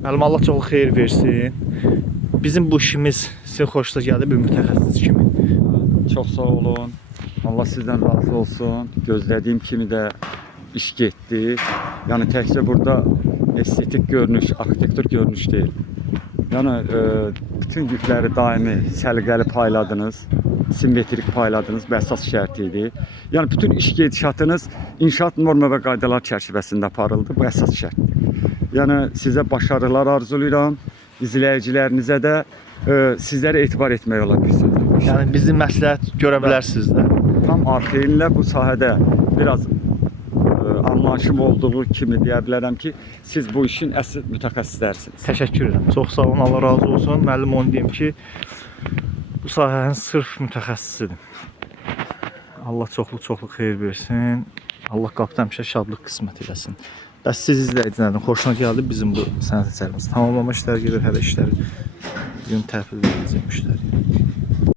Müəllim, Allah çox xeyir versin. Bizim bu işimiz sizin xoşunuza gəldi bir mütəxəssis kimi. Çox sağ olun. Allah sizdən razı olsun. Gözlədiyim kimi də iş getdi. Yəni təkcə burada estetik görünüş, arxitektur görünüş deyil. Yəni bütün yükləri daimi səliqəli payladınız, simmetrik payladınız, bu əsas şərt idi. Yəni bütün iş gedişatınız inşaat norma və qaydalar çərçivəsində aparıldı, bu əsas şərtdir. Yəni sizə başarılar arzulayıram, izləyicilərinizə də sizlərə etibar etmək olar bir sözlə. Yəni bizi məsləhət görə bilərsiniz də. Tam arxeynlə bu sahədə biraz anlaşım olduğu kimi deyə bilərəm ki, siz bu işin əsl mütəxəssislərsiniz. Təşəkkür edirəm. Çox sağ olun, Allah razı olsun. Müəllim onu deyim ki, bu sahənin sırf mütəxəssisidir. Allah çoxlu xeyir versin. Allah qapıda həmişə şadlıq qismət eləsin. Bəs siz izləyicilərin xoşuna gəldi bizim bu sənət əsərimiz. Tamamlama işləri gedir, hələ işləri. Bugün təhvil veriləcək işləri.